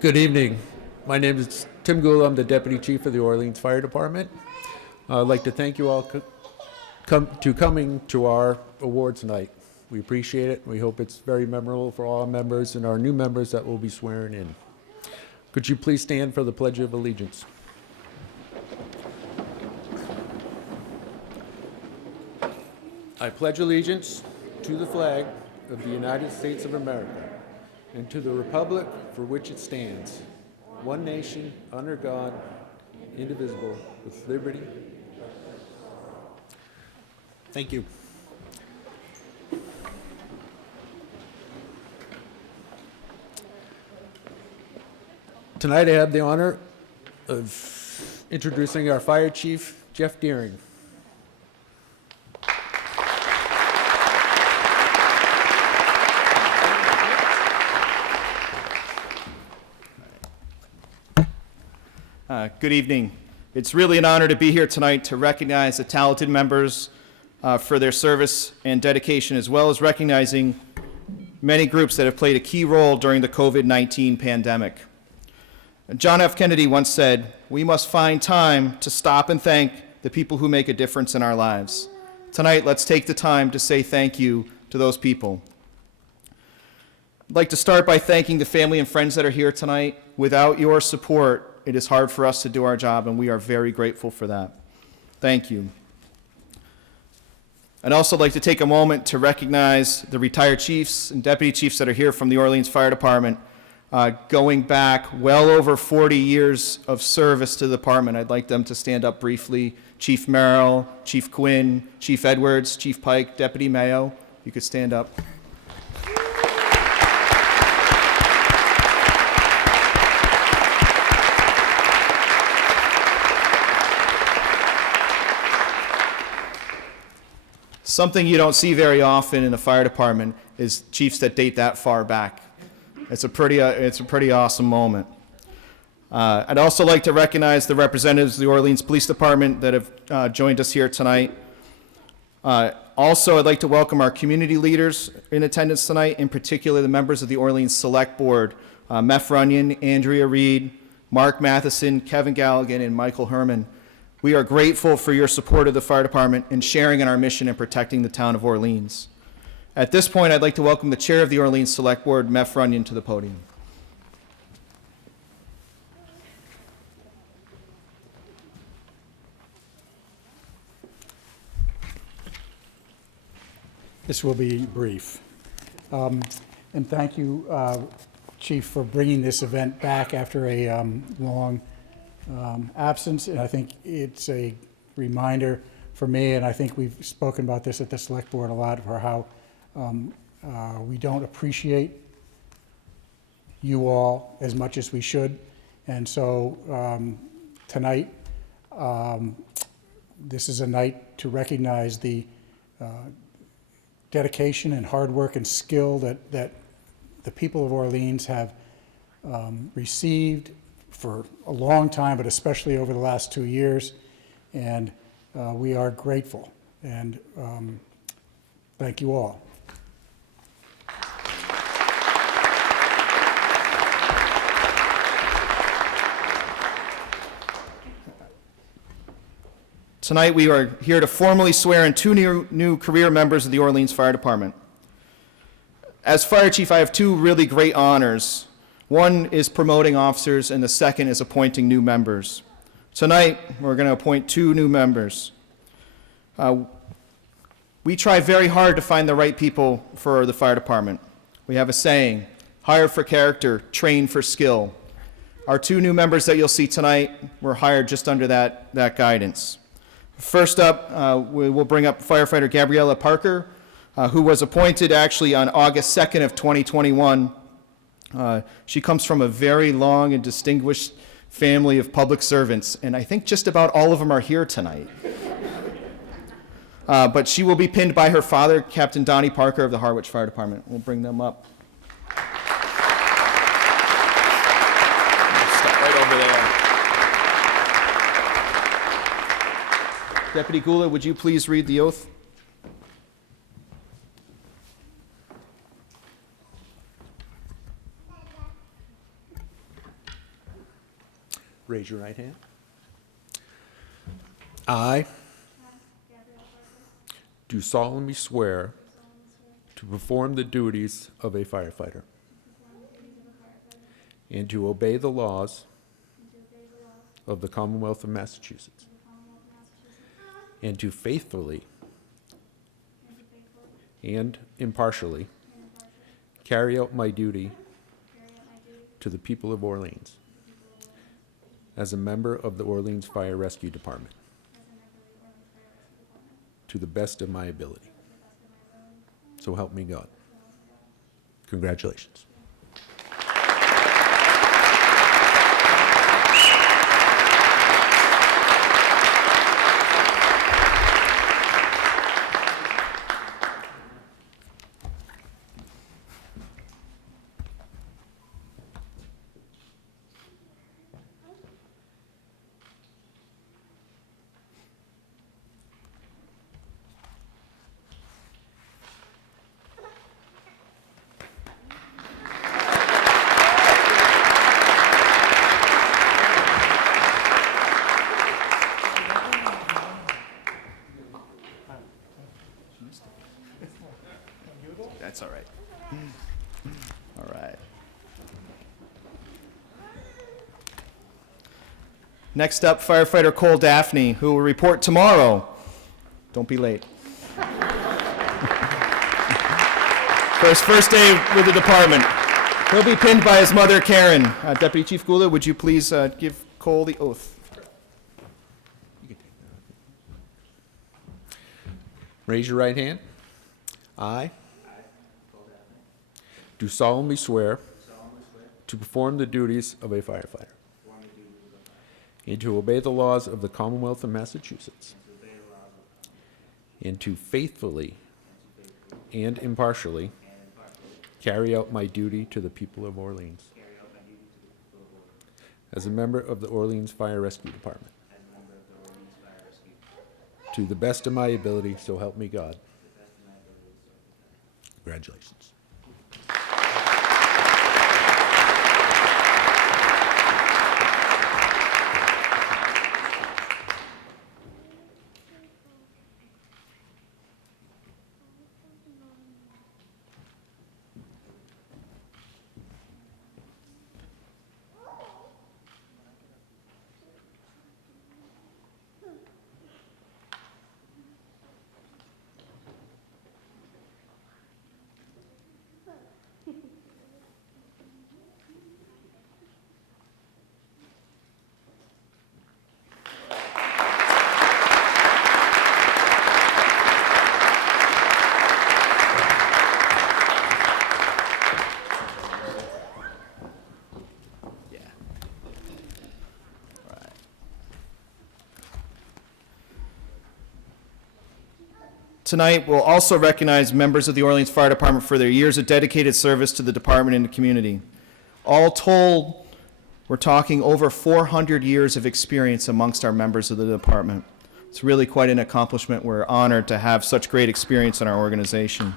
Good evening. My name is Tim Gould. I'm the Deputy Chief of the Orleans Fire Department. I'd like to thank you all coming to our awards night. We appreciate it. We hope it's very memorable for all our members and our new members that will be swearing in. Could you please stand for the Pledge of Allegiance? I pledge allegiance to the flag of the United States of America and to the republic for which it stands, one nation, under God, indivisible, with liberty. Thank you. Tonight I have the honor of introducing our Fire Chief, Jeff Deering. Good evening. It's really an honor to be here tonight to recognize the talented members for their service and dedication, as well as recognizing many groups that have played a key role during the COVID-19 pandemic. John F. Kennedy once said, "We must find time to stop and thank the people who make a difference in our lives." Tonight, let's take the time to say thank you to those people. I'd like to start by thanking the family and friends that are here tonight. Without your support, it is hard for us to do our job, and we are very grateful for that. Thank you. I'd also like to take a moment to recognize the retired chiefs and deputy chiefs that are here from the Orleans Fire Department, going back well over 40 years of service to the department. I'd like them to stand up briefly. Chief Merrill, Chief Quinn, Chief Edwards, Chief Pike, Deputy Mayo, you could stand up. Something you don't see very often in the fire department is chiefs that date that far back. It's a pretty awesome moment. I'd also like to recognize the representatives of the Orleans Police Department that have joined us here tonight. Also, I'd like to welcome our community leaders in attendance tonight, in particular the members of the Orleans Select Board, Meph Runyon, Andrea Reed, Mark Matheson, Kevin Galligan, and Michael Herman. We are grateful for your support of the fire department and sharing in our mission in protecting the town of Orleans. At this point, I'd like to welcome the chair of the Orleans Select Board, Meph Runyon, to the podium. This will be brief. And thank you, Chief, for bringing this event back after a long absence. And I think it's a reminder for me, and I think we've spoken about this at the Select Board a lot, for how we don't appreciate you all as much as we should. And so tonight, this is a night to recognize the dedication and hard work and skill that the people of Orleans have received for a long time, but especially over the last 2 years. And we are grateful. And thank you all. Tonight we are here to formally swear in two new career members of the Orleans Fire Department. As Fire Chief, I have two really great honors. One is promoting officers, and the second is appointing new members. Tonight, we're going to appoint two new members. We try very hard to find the right people for the fire department. We have a saying, hire for character, train for skill. Our two new members that you'll see tonight were hired just under that guidance. First up, we will bring up Firefighter Gabrielle Parker, who was appointed actually on August 2nd of 2021. She comes from a very long and distinguished family of public servants, and I think just about all of them are here tonight. But she will be pinned by her father, Captain Donnie Parker of the Harwich Fire Department. We'll bring them up. Step right over there. Deputy Gula, would you please read the oath? Raise your right hand. I do solemnly swear to perform the duties of a firefighter and to obey the laws of the Commonwealth of Massachusetts and to faithfully and impartially carry out my duty to the people of Orleans as a member of the Orleans Fire Rescue Department to the best of my ability. So help me God. Congratulations. That's all right. All right. Next up, Firefighter Cole Daphne, who will report tomorrow. Don't be late. For his first day with the department. He'll be pinned by his mother, Karen. Deputy Chief Gula, would you please give Cole the oath? Raise your right hand. I do solemnly swear to perform the duties of a firefighter and to obey the laws of the Commonwealth of Massachusetts and to faithfully and impartially carry out my duty to the people of Orleans as a member of the Orleans Fire Rescue Department to the best of my ability, so help me God. Congratulations. Tonight, we'll also recognize members of the Orleans Fire Department for their years of dedicated service to the department and the community. All told, we're talking over 400 years of experience amongst our members of the department. It's really quite an accomplishment. We're honored to have such great experience in our organization.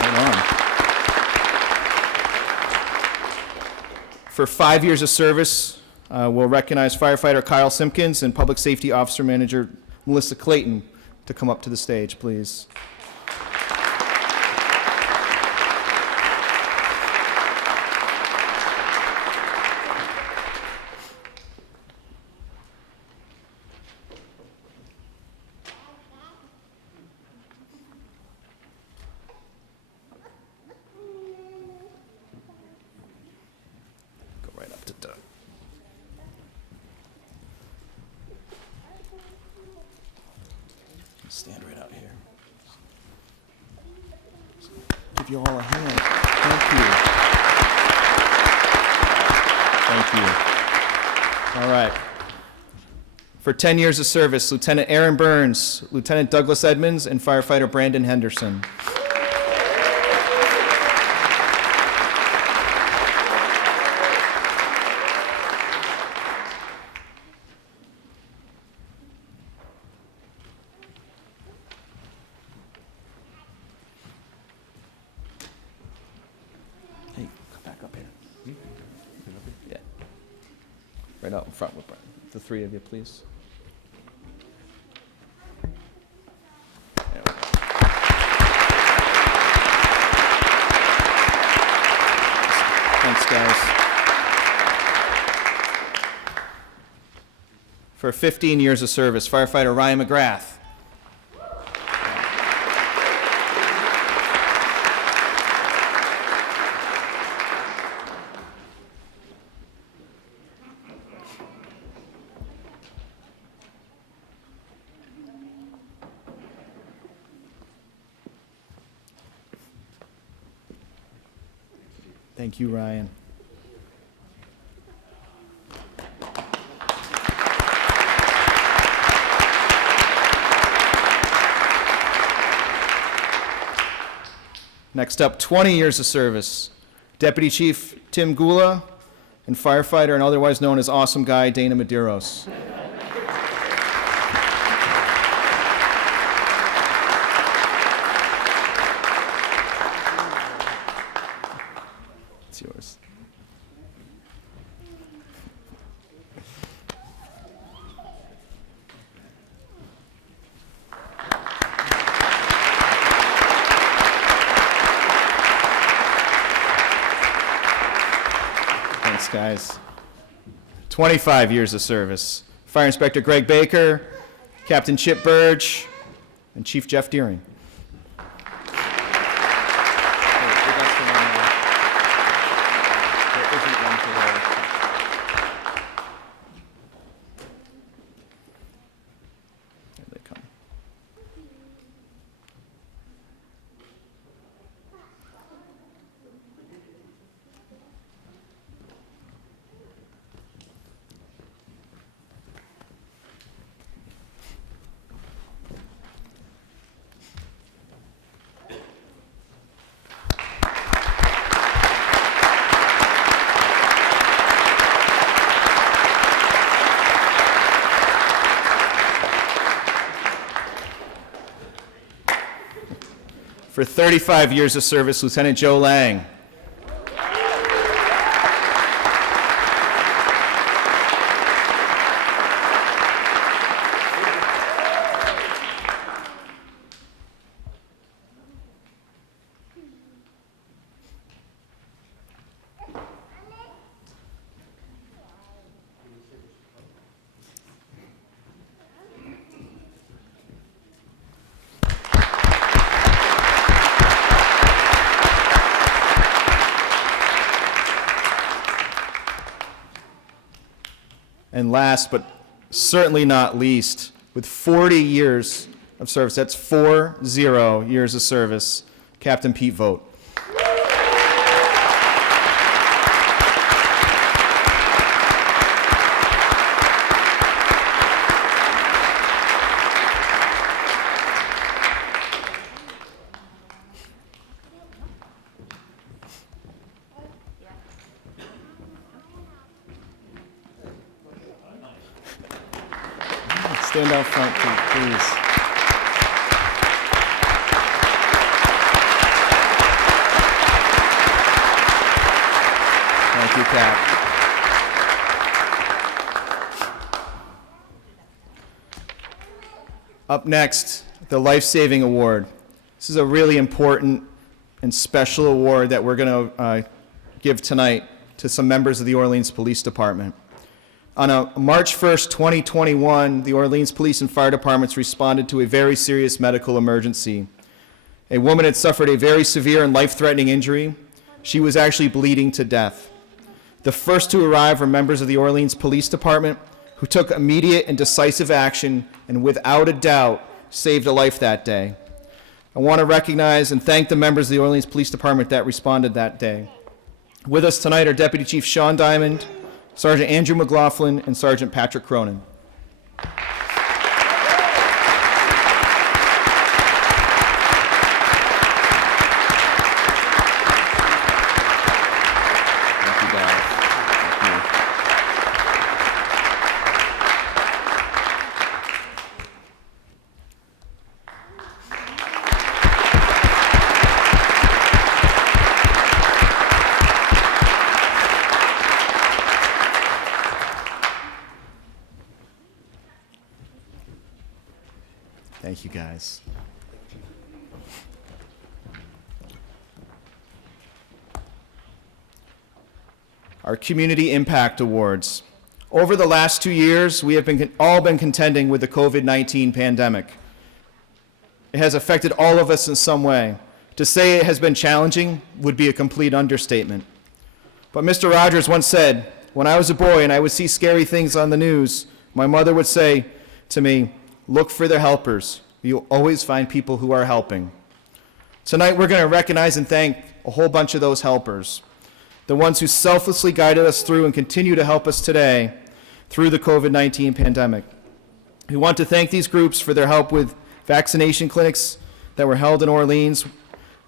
Hold on. For 5 years of service, we'll recognize firefighter Kyle Simpkins and Public Safety Officer Manager Melissa Clayton to come up to the stage, please. Go right up to Doug. Stand right out here. Give you all a hand. Thank you. Thank you. All right. For 10 years of service, Lieutenant Aaron Burns, Lieutenant Douglas Edmonds, and Firefighter Brandon Henderson. Hey, come back up here. Yeah. Right out in front with the three of you, please. There we go. Thanks, guys. For 15 years of service, Firefighter Ryan McGrath. Thank you, Ryan. Next up, 20 years of service, Deputy Chief Tim Gula and firefighter and otherwise known as Awesome Guy Dana Medeiros. It's yours. Thanks, guys. 25 years of service. Fire Inspector Greg Baker, Captain Chip Burge, and Chief Jeff Deering. There they come. For 35 years of service, Lieutenant Joe Lang. And last, but certainly not least, with 40 years of service, that's 40 years of service, Captain Pete Vogt. Stand out front, please. Thank you, Cap. Up next, the Life Saving Award. This is a really important and special award that we're going to give tonight to some members of the Orleans Police Department. On March 1st, 2021, the Orleans Police and Fire Departments responded to a very serious medical emergency. A woman had suffered a very severe and life-threatening injury. She was actually bleeding to death. The first to arrive were members of the Orleans Police Department who took immediate and decisive action and without a doubt saved a life that day. I want to recognize and thank the members of the Orleans Police Department that responded that day. With us tonight are Deputy Chief Sean Diamond, Sergeant Andrew McLaughlin, and Sergeant Patrick Cronin. Thank you, guys. Thank you. Thank you, guys. Our Community Impact Awards. Over the last 2 years, we have all been contending with the COVID-19 pandemic. It has affected all of us in some way. To say it has been challenging would be a complete understatement. But Mr. Rogers once said, when I was a boy and I would see scary things on the news, my mother would say to me, look for the helpers. You'll always find people who are helping. Tonight we're going to recognize and thank a whole bunch of those helpers, the ones who selflessly guided us through and continue to help us today through the COVID-19 pandemic. We want to thank these groups for their help with vaccination clinics that were held in Orleans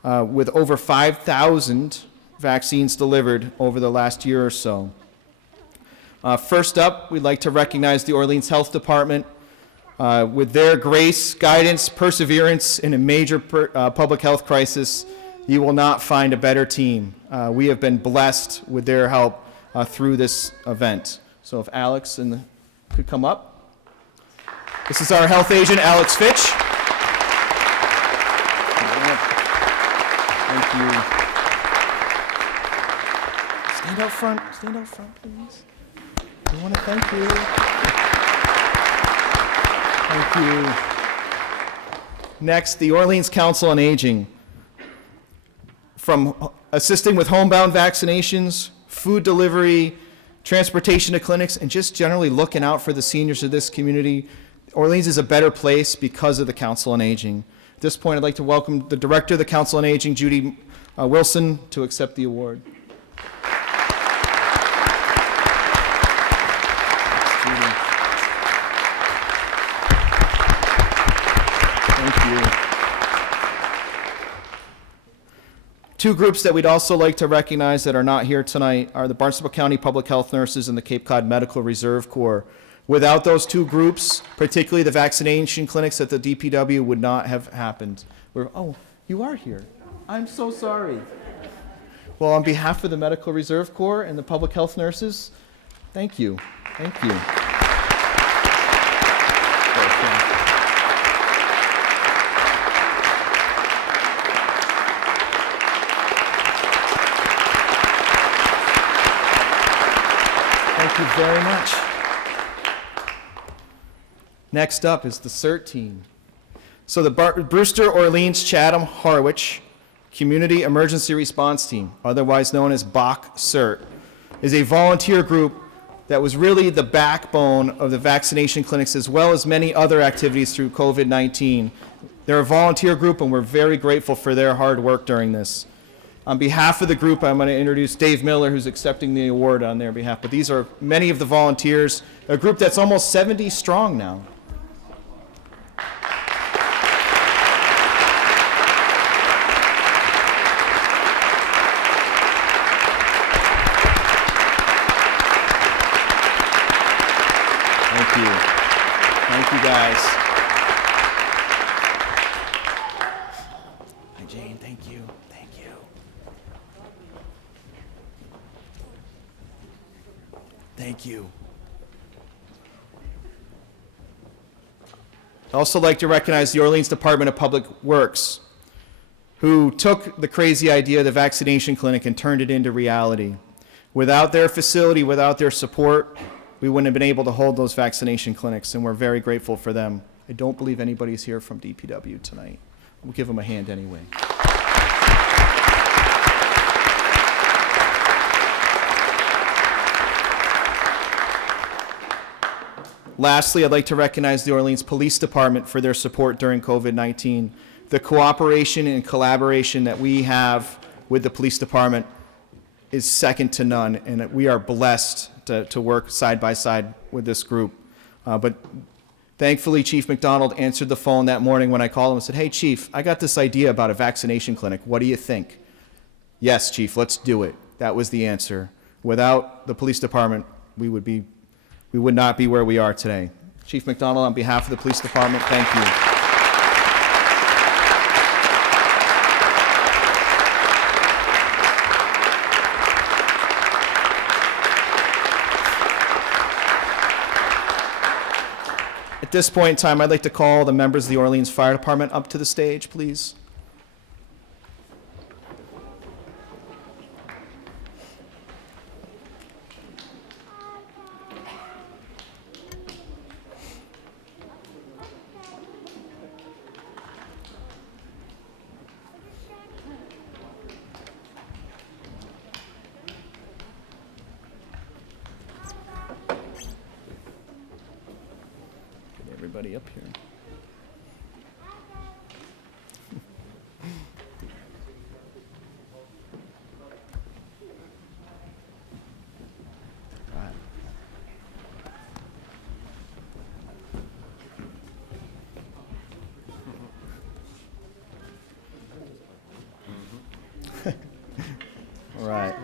with over 5,000 vaccines delivered over the last year or so. First up, we'd like to recognize the Orleans Health Department with their grace, guidance, perseverance in a major public health crisis. You will not find a better team. We have been blessed with their help through this event. So if Alex could come up. This is our health agent, Alex Fitch. Thank you. Stand out front, please. We want to thank you. Thank you. Next, the Orleans Council on Aging. From assisting with homebound vaccinations, food delivery, transportation to clinics, and just generally looking out for the seniors of this community, Orleans is a better place because of the Council on Aging. At this point, I'd like to welcome the Director of the Council on Aging, Judy Wilson, to accept the award. Two groups that we'd also like to recognize that are not here tonight are the Barnstable County Public Health Nurses and the Cape Cod Medical Reserve Corps. Without those two groups, particularly the vaccination clinics at the DPW, would not have happened. Oh, you are here. I'm so sorry. Well, on behalf of the Medical Reserve Corps and the Public Health Nurses, thank you. Thank you. Thank you very much. Next up is the CERT team. So the Brewster, Orleans, Chatham, Harwich Community Emergency Response Team, otherwise known as BOC CERT, is a volunteer group that was really the backbone of the vaccination clinics as well as many other activities through COVID-19. They're a volunteer group and we're very grateful for their hard work during this. On behalf of the group, I'm going to introduce Dave Miller, who's accepting the award on their behalf. But these are many of the volunteers, a group that's almost 70 strong now. Thank you. Thank you, guys. Hi, Jane. Thank you. Thank you. Thank you. I'd also like to recognize the Orleans Department of Public Works, who took the crazy idea of the vaccination clinic and turned it into reality. Without their facility, without their support, we wouldn't have been able to hold those vaccination clinics, and we're very grateful for them. I don't believe anybody's here from DPW tonight. We'll give them a hand anyway. Lastly, I'd like to recognize the Orleans Police Department for their support during COVID-19. The cooperation and collaboration that we have with the police department is second to none, and we are blessed to work side by side with this group. But thankfully, Chief McDonald answered the phone that morning when I called him and said, "Hey, Chief, I got this idea about a vaccination clinic. What do you think?" "Yes, Chief, let's do it." That was the answer. Without the police department, we would not be where we are today. Chief McDonald, on behalf of the police department, thank you. At At this point in time, I'd like to call the members of the Orleans Fire Department up to the stage, please. Get everybody up here. All right.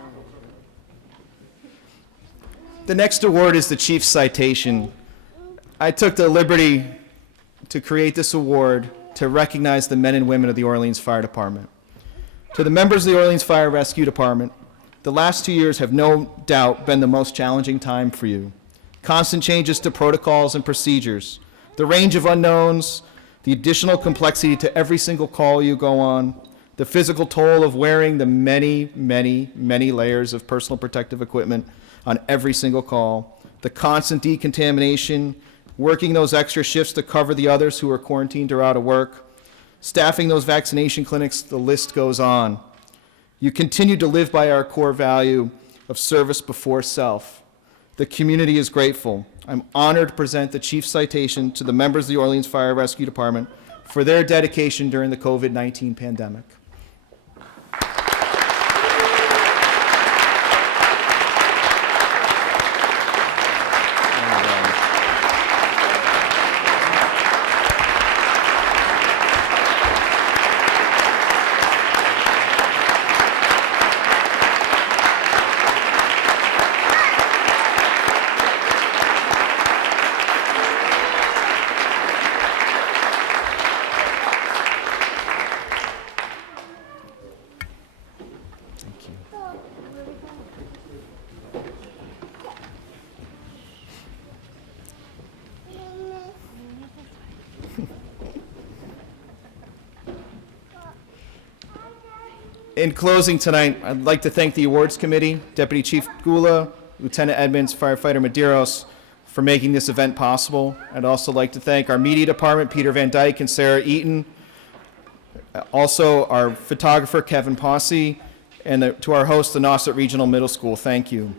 The next award is the Chief's Citation. I took the liberty to create this award to recognize the men and women of the Orleans Fire Department. To the members of the Orleans Fire Rescue Department, the last 2 years have no doubt been the most challenging time for you. Constant changes to protocols and procedures, the range of unknowns, the additional complexity to every single call you go on, the physical toll of wearing the many, many, many layers of personal protective equipment on every single call, the constant decontamination, working those extra shifts to cover the others who are quarantined or out of work, staffing those vaccination clinics, the list goes on. You continue to live by our core value of service before self. The community is grateful. I'm honored to present the Chief's Citation to the members of the Orleans Fire Rescue Department for their dedication during the COVID-19 pandemic. In closing tonight, I'd like to thank the awards committee, Deputy Chief Gula, Lieutenant Edmonds, Firefighter Medeiros, for making this event possible. I'd also like to thank our media department, Peter Van Dyke and Sarah Eaton, also our photographer, Kevin Posse, and to our host, the Nauset Regional Middle School. Thank you.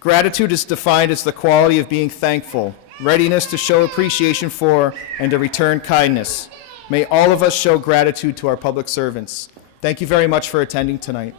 Gratitude is defined as the quality of being thankful, readiness to show appreciation for, and to return kindness. May all of us show gratitude to our public servants. Thank you very much for attending tonight.